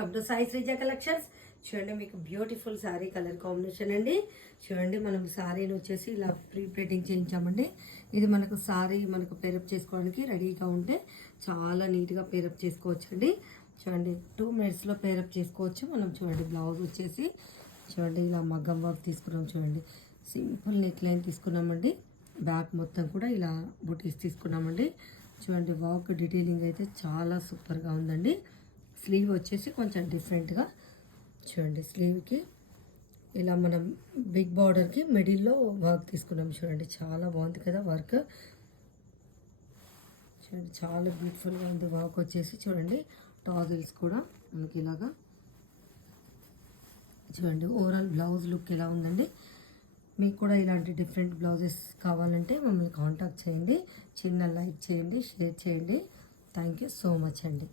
Welcome to Sai Sreeja collections. చూడండి మీకు beautiful sari colour combination అండి. చూడండి మనం శారీని వచ్చేసి ఇలా ప్రీ ప్లేటింగ్ చేయించామండి. ఇది మనకు శారీ మనకు పేరప్ చేసుకోవడానికి రెడీగా ఉంటే చాలా నీట్గా పేరప్ చేసుకోవచ్చు అండి. చూడండి 2 minutesలో పేరప్ చేసుకోవచ్చు. మనం చూడండి బ్లౌజ్ వచ్చేసి చూడండి ఇలా మగ్గం వర్క్ తీసుకున్నాం. చూడండి సింపుల్ నెక్ లైన్ తీసుకున్నామండి. బ్యాక్ మొత్తం కూడా ఇలా బుటీస్ తీసుకున్నామండి. చూడండి వర్క్ డీటెయిలింగ్ అయితే చాలా సూపర్గా ఉందండి. స్లీవ్ వచ్చేసి కొంచెం డిఫరెంట్గా చూడండి, స్లీవ్కి ఇలా మనం బిగ్ బార్డర్కి మిడిల్లో వర్క్ తీసుకున్నాం. చూడండి చాలా బాగుంది కదా వర్క్. చూడండి చాలా బ్యూటిఫుల్గా ఉంది వర్క్ వచ్చేసి. చూడండి టాజిల్స్ కూడా మనకి ఇలాగా చూడండి. ఓవరాల్ బ్లౌజ్ లుక్ ఎలా ఉందండి. మీకు కూడా ఇలాంటి డిఫరెంట్ బ్లౌజెస్ కావాలంటే మమ్మల్ని కాంటాక్ట్ చేయండి. చిన్న లైక్ చేయండి, షేర్ చేయండి. థ్యాంక్ యూ సో మచ్ అండి.